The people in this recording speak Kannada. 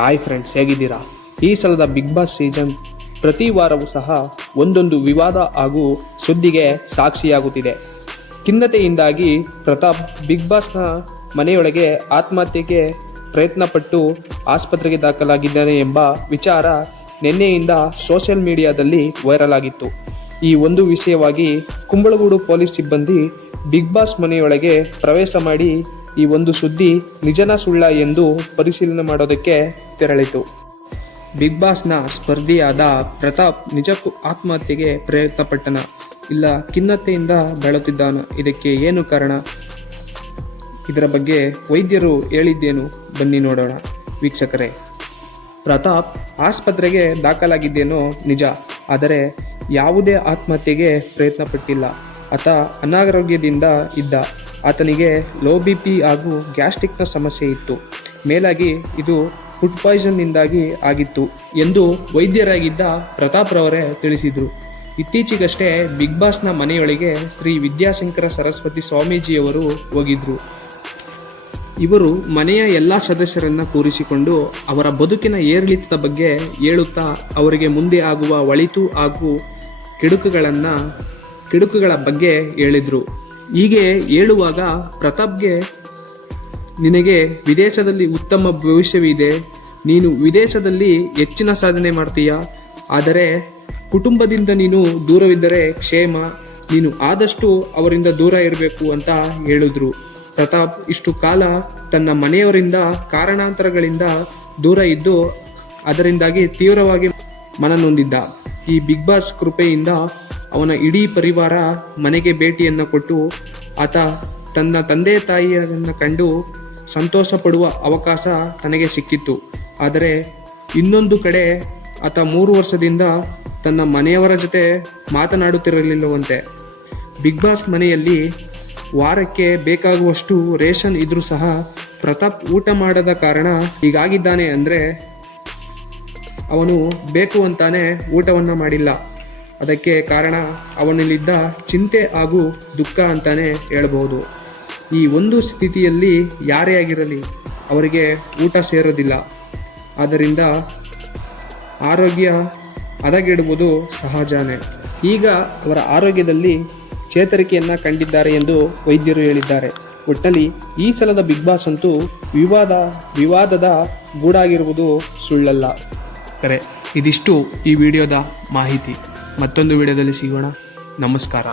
ಹಾಯ್ ಫ್ರೆಂಡ್ಸ್, ಹೇಗಿದ್ದೀರಾ? ಈ ಸಲದ ಬಿಗ್ ಬಾಸ್ ಸೀಸನ್ ಪ್ರತಿ ವಾರವೂ ಸಹ ಒಂದೊಂದು ವಿವಾದ ಹಾಗೂ ಸುದ್ದಿಗೆ ಸಾಕ್ಷಿಯಾಗುತ್ತಿದೆ. ಖಿನ್ನತೆಯಿಂದಾಗಿ ಪ್ರತಾಪ್ ಬಿಗ್ ಬಾಸ್ನ ಮನೆಯೊಳಗೆ ಆತ್ಮಹತ್ಯೆಗೆ ಪ್ರಯತ್ನಪಟ್ಟು ಆಸ್ಪತ್ರೆಗೆ ದಾಖಲಾಗಿದ್ದಾನೆ ಎಂಬ ವಿಚಾರ ನಿನ್ನೆಯಿಂದ ಸೋಷಿಯಲ್ ಮೀಡಿಯಾದಲ್ಲಿ ವೈರಲ್ ಆಗಿತ್ತು. ಈ ಒಂದು ವಿಷಯವಾಗಿ ಕುಂಬಳಗೂಡು ಪೊಲೀಸ್ ಸಿಬ್ಬಂದಿ ಬಿಗ್ ಬಾಸ್ ಮನೆಯೊಳಗೆ ಪ್ರವೇಶ ಮಾಡಿ ಈ ಒಂದು ಸುದ್ದಿ ನಿಜನ ಸುಳ್ಳ ಎಂದು ಪರಿಶೀಲನೆ ಮಾಡೋದಕ್ಕೆ ತೆರಳಿತು. ಬಿಗ್ ಬಾಸ್ನ ಸ್ಪರ್ಧಿಯಾದ ಪ್ರತಾಪ್ ನಿಜಕ್ಕೂ ಆತ್ಮಹತ್ಯೆಗೆ ಪ್ರಯತ್ನಪಟ್ಟನ, ಇಲ್ಲ ಖಿನ್ನತೆಯಿಂದ ಬಳಲುತ್ತಿದ್ದಾನ? ಇದಕ್ಕೆ ಏನು ಕಾರಣ? ಇದರ ಬಗ್ಗೆ ವೈದ್ಯರು ಹೇಳಿದ್ದೇನು? ಬನ್ನಿ ನೋಡೋಣ ವೀಕ್ಷಕರೇ. ಪ್ರತಾಪ್ ಆಸ್ಪತ್ರೆಗೆ ದಾಖಲಾಗಿದ್ದೇನೋ ನಿಜ, ಆದರೆ ಯಾವುದೇ ಆತ್ಮಹತ್ಯೆಗೆ ಪ್ರಯತ್ನಪಟ್ಟಿಲ್ಲ. ಆತ ಅನಾರೋಗ್ಯದಿಂದ ಇದ್ದ. ಆತನಿಗೆ ಲೋ BP ಹಾಗೂ ಗ್ಯಾಸ್ಟ್ರಿಕ್ನ ಸಮಸ್ಯೆ ಇತ್ತು. ಮೇಲಾಗಿ ಇದು ಫುಡ್ ಪಾಯ್ಸನ್ನಿಂದಾಗಿ ಆಗಿತ್ತು ಎಂದು ವೈದ್ಯರಾಗಿದ್ದ ಪ್ರತಾಪ್ ರವರೇ ತಿಳಿಸಿದರು. ಇತ್ತೀಚೆಗಷ್ಟೇ ಬಿಗ್ ಬಾಸ್ನ ಮನೆಯೊಳಗೆ ಶ್ರೀ ವಿದ್ಯಾಶಂಕರ ಸರಸ್ವತಿ ಸ್ವಾಮೀಜಿಯವರು ಹೋಗಿದ್ರು. ಇವರು ಮನೆಯ ಎಲ್ಲ ಸದಸ್ಯರನ್ನ ಕೂರಿಸಿಕೊಂಡು ಅವರ ಬದುಕಿನ ಏರಿಳಿತದ ಬಗ್ಗೆ ಹೇಳುತ್ತಾ ಅವರಿಗೆ ಮುಂದೆ ಆಗುವ ಒಳಿತು ಹಾಗೂ ಕೆಡುಕುಗಳ ಬಗ್ಗೆ ಹೇಳಿದರು. ಹೀಗೆ ಹೇಳುವಾಗ ಪ್ರತಾಪ್ಗೆ, ನಿನಗೆ ವಿದೇಶದಲ್ಲಿ ಉತ್ತಮ ಭವಿಷ್ಯವಿದೆ, ನೀನು ವಿದೇಶದಲ್ಲಿ ಹೆಚ್ಚಿನ ಸಾಧನೆ ಮಾಡ್ತೀಯ, ಆದರೆ ಕುಟುಂಬದಿಂದ ನೀನು ದೂರವಿದ್ದರೆ ಕ್ಷೇಮ, ನೀನು ಆದಷ್ಟು ಅವರಿಂದ ದೂರ ಇರಬೇಕು ಅಂತ ಹೇಳಿದ್ರು. ಪ್ರತಾಪ್ ಇಷ್ಟು ಕಾಲ ತನ್ನ ಮನೆಯವರಿಂದ ಕಾರಣಾಂತರಗಳಿಂದ ದೂರ ಇದ್ದು ಅದರಿಂದಾಗಿ ತೀವ್ರವಾಗಿ ಮನನೊಂದಿದ್ದ. ಈ ಬಿಗ್ ಬಾಸ್ ಕೃಪೆಯಿಂದ ಅವನ ಇಡೀ ಪರಿವಾರ ಮನೆಗೆ ಭೇಟಿಯನ್ನು ಕೊಟ್ಟು ಆತ ತನ್ನ ತಂದೆ ತಾಯಿಯನ್ನು ಕಂಡು ಸಂತೋಷ ಪಡುವ ಅವಕಾಶ ತನಗೆ ಸಿಕ್ಕಿತ್ತು. ಆದರೆ ಇನ್ನೊಂದು ಕಡೆ ಆತ 3 ವರ್ಷದಿಂದ ತನ್ನ ಮನೆಯವರ ಜೊತೆ ಮಾತನಾಡುತ್ತಿರಲಿಲ್ಲವಂತೆ. ಬಿಗ್ ಬಾಸ್ ಮನೆಯಲ್ಲಿ ವಾರಕ್ಕೆ ಬೇಕಾಗುವಷ್ಟು ರೇಷನ್ ಇದ್ರೂ ಸಹ ಪ್ರತಾಪ್ ಊಟ ಮಾಡದ ಕಾರಣ ಹೀಗಾಗಿದ್ದಾನೆ. ಅಂದರೆ ಅವನು ಬೇಕು ಅಂತಾನೆ ಊಟವನ್ನು ಮಾಡಿಲ್ಲ. ಅದಕ್ಕೆ ಕಾರಣ ಅವನಲ್ಲಿದ್ದ ಚಿಂತೆ ಹಾಗೂ ದುಃಖ ಅಂತಾನೆ ಹೇಳಬಹುದು. ಈ ಒಂದು ಸ್ಥಿತಿಯಲ್ಲಿ ಯಾರೇ ಆಗಿರಲಿ ಅವರಿಗೆ ಊಟ ಸೇರೋದಿಲ್ಲ. ಆದ್ದರಿಂದ ಆರೋಗ್ಯ ಹದಗೆಡುವುದು ಸಹಜನೇ. ಈಗ ಅವರ ಆರೋಗ್ಯದಲ್ಲಿ ಚೇತರಿಕೆಯನ್ನು ಕಂಡಿದ್ದಾರೆ ಎಂದು ವೈದ್ಯರು ಹೇಳಿದ್ದಾರೆ. ಒಟ್ಟಲ್ಲಿ ಈ ಸಲದ ಬಿಗ್ ಬಾಸ್ ಅಂತೂ ವಿವಾದದ ಗೂಡಾಗಿರುವುದು ಸುಳ್ಳಲ್ಲ. ಇದಿಷ್ಟು ಈ ವಿಡಿಯೋದ ಮಾಹಿತಿ. ಮತ್ತೊಂದು ವಿಡಿಯೋದಲ್ಲಿ ಸಿಗೋಣ. ನಮಸ್ಕಾರ.